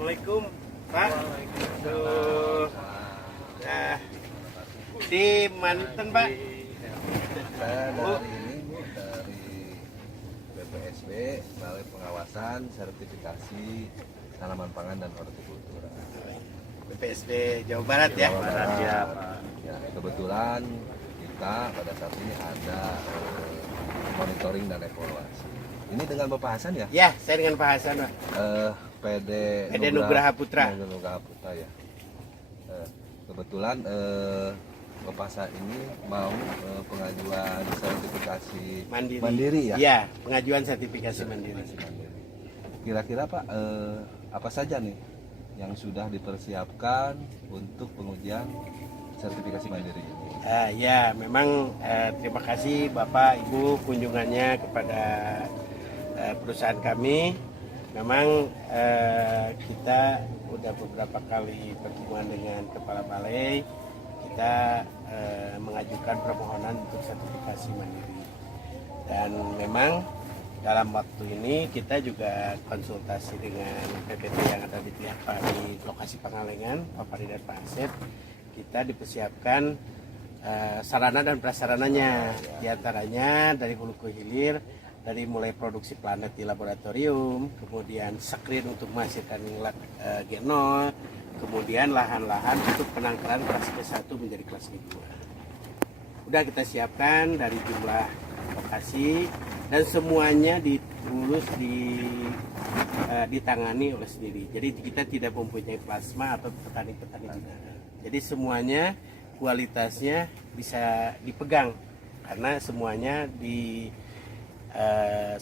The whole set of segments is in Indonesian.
Assalamualaikum, Pak. Aduh. Nah, di Manten, Pak. Saya dari ini Bu, dari BPSB, Balai Pengawasan Sertifikasi Tanaman Pangan dan Hortikultura. BPSB Jawa Barat ya. Jawa Barat. Ya, Pak. Ya, kebetulan kita pada saat ini ada monitoring dan evaluasi. Ini dengan Bapak Hasan ya? Ya, saya dengan Pak Hasan, Pak. PD Nugraha Putra. Nugraha Putra ya. Kebetulan Bapak Hasan ini mau pengajuan sertifikasi mandiri ya? Iya, pengajuan sertifikasi mandiri. Kira-kira Pak, apa saja nih yang sudah dipersiapkan untuk pengujian sertifikasi mandiri ini? Ya, memang terima kasih Bapak Ibu kunjungannya kepada perusahaan kami. Memang kita udah beberapa kali pertemuan dengan Kepala Balai. Kita mengajukan permohonan untuk sertifikasi mandiri. Dan memang dalam waktu ini kita juga konsultasi dengan PPT yang ada di lokasi Pangalengan, Pak Pari dan Pak Asep. Kita dipersiapkan sarana dan prasarananya, diantaranya dari hulu ke hilir, dari mulai produksi planet di laboratorium, kemudian screen untuk menghasilkan genol, kemudian lahan-lahan untuk penangkaran kelas G1 menjadi kelas G2. Udah kita siapkan dari jumlah lokasi dan semuanya diurus ditangani oleh sendiri. Jadi kita tidak mempunyai plasma atau petani-petani binaan. Jadi semuanya kualitasnya bisa dipegang karena semuanya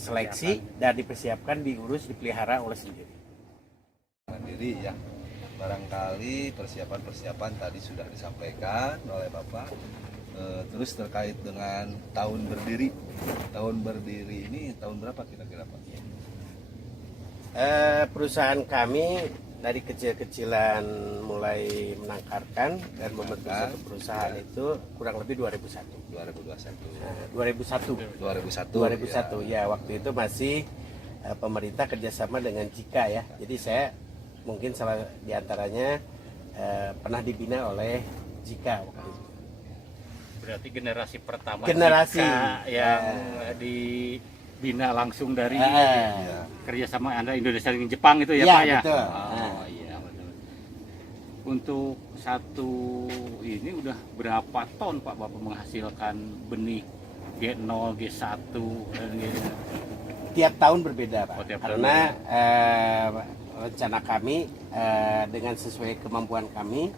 seleksi dan dipersiapkan, diurus, dipelihara oleh sendiri. Mandiri ya. Barangkali persiapan-persiapan tadi sudah disampaikan oleh Bapak. Terus terkait dengan tahun berdiri. Tahun berdiri ini tahun berapa kira-kira Pak? Perusahaan kami dari kecil-kecilan mulai menangkarkan dan membentuk satu perusahaan itu kurang lebih 2001. 2001 ya, waktu itu masih pemerintah kerjasama dengan Jika ya. Jadi saya mungkin salah diantaranya pernah dibina oleh Jika waktu itu. Berarti generasi pertama Jika yang dibina langsung dari kerjasama Anda Indonesia dengan Jepang itu ya, ya Pak ya? Betul. Iya betul. Untuk satu ini udah berapa ton Pak Bapak menghasilkan benih G0, G1 dan gitu? Tiap tahun berbeda Pak, karena rencana kami dengan sesuai kemampuan kami,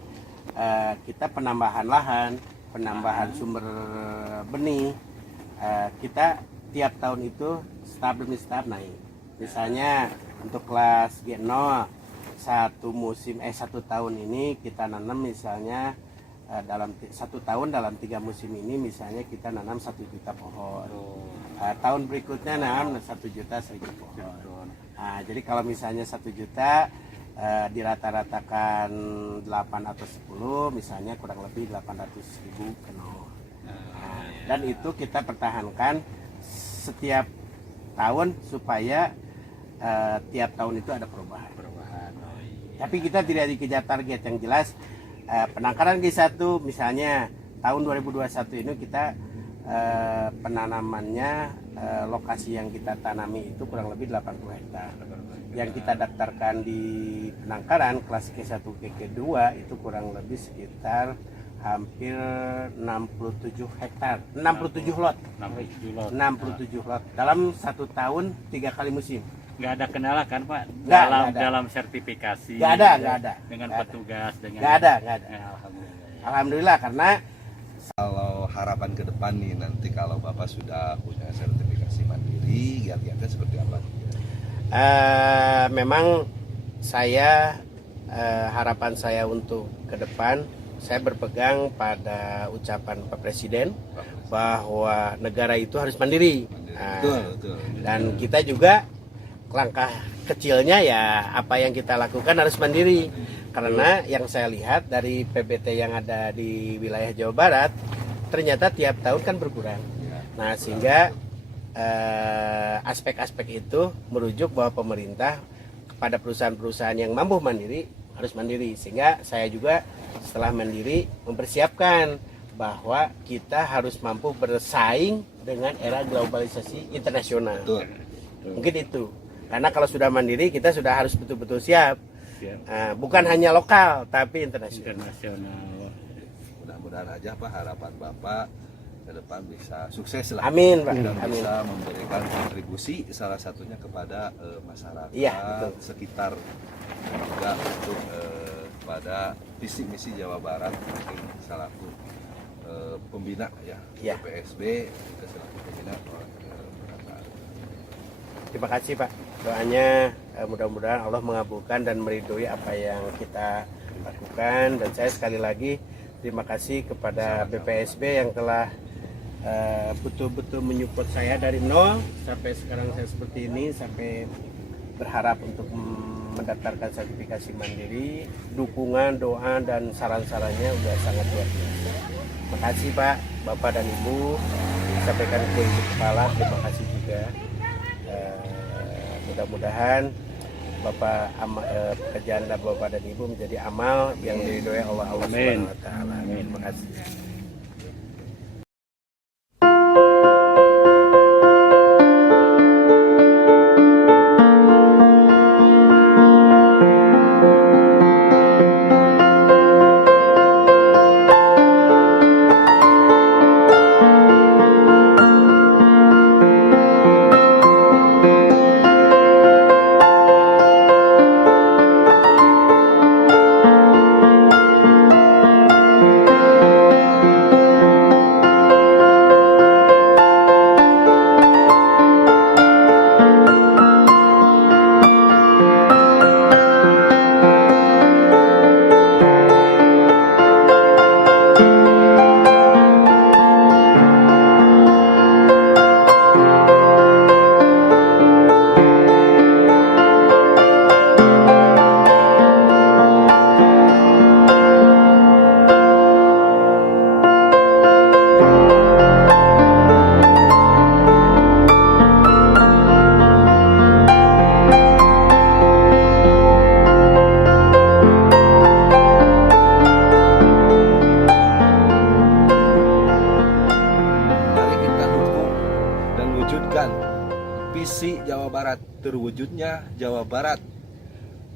kita penambahan lahan, penambahan sumber benih, kita tiap tahun itu tahap demi tahap naik. Misalnya untuk kelas G0 satu tahun ini kita nanam misalnya dalam satu tahun dalam 3 musim ini misalnya kita nanam 1 juta pohon. Tahun berikutnya nanam 1 juta 1.000 pohon. Jadi kalau misalnya 1 juta dirata-ratakan 8 atau 10 misalnya kurang lebih 800.000 keno. Dan itu kita pertahankan setiap tahun supaya tiap tahun itu ada perubahan. Tapi kita tidak dikejar target yang jelas. Penangkaran G1 misalnya tahun 2021 ini kita penanamannya lokasi yang kita tanami itu kurang lebih 80 hektar. Yang kita daftarkan di penangkaran kelas G1 G2 itu kurang lebih sekitar hampir 67 hektar, 67 lot dalam 1 tahun 3 kali musim. Nggak ada kendala kan Pak dalam sertifikasi? Nggak ada. Dengan petugas, dengan nggak ada. Alhamdulillah. Karena kalau harapan ke depan nih nanti kalau Bapak sudah punya sertifikasi mandiri, giat-giatnya seperti apa? Memang saya harapan saya untuk ke depan, saya berpegang pada ucapan Pak Presiden bahwa negara itu harus mandiri. Betul. Dan kita juga langkah kecilnya ya apa yang kita lakukan harus mandiri. Karena yang saya lihat dari PBT yang ada di wilayah Jawa Barat ternyata tiap tahun kan berkurang. Nah sehingga aspek-aspek itu merujuk bahwa pemerintah pada perusahaan-perusahaan yang mampu mandiri harus mandiri, sehingga saya juga setelah mandiri mempersiapkan bahwa kita harus mampu bersaing dengan era globalisasi internasional. Betul. Mungkin itu, karena kalau sudah mandiri kita sudah harus betul-betul siap. Siap. Bukan hanya lokal tapi internasional. Internasional. Mudah-mudahan aja Pak, harapan Bapak ke depan bisa sukses lah. Amin, Pak. Dan Amin. bisa memberikan kontribusi salah satunya kepada masyarakat Iya, betul. sekitar, dan juga untuk pada visi misi Jawa Barat mungkin selaku pembina ya, Iya. PSB juga selaku pembina Terima kasih Pak. Doanya mudah-mudahan Allah mengabulkan dan meridhoi apa yang kita lakukan. Dan saya sekali lagi terima kasih kepada BPSB yang telah betul-betul menyupport saya dari nol sampai sekarang saya seperti ini, sampai berharap untuk mendaftarkan sertifikasi mandiri. Dukungan, doa dan saran-sarannya sudah sangat luar biasa. Terima kasih Pak, Bapak dan Ibu. Sampaikan ke Ibu Kepala, terima kasih juga. Mudah-mudahan pekerjaan Bapak dan Ibu menjadi amal yang diridhoi Allah Amin. Subhanahu wa taala. Terima kasih. visi Jawa Barat, terwujudnya Jawa Barat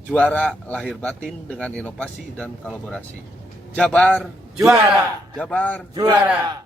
juara lahir batin dengan inovasi dan kolaborasi. Jabar Juara. Jabar Juara.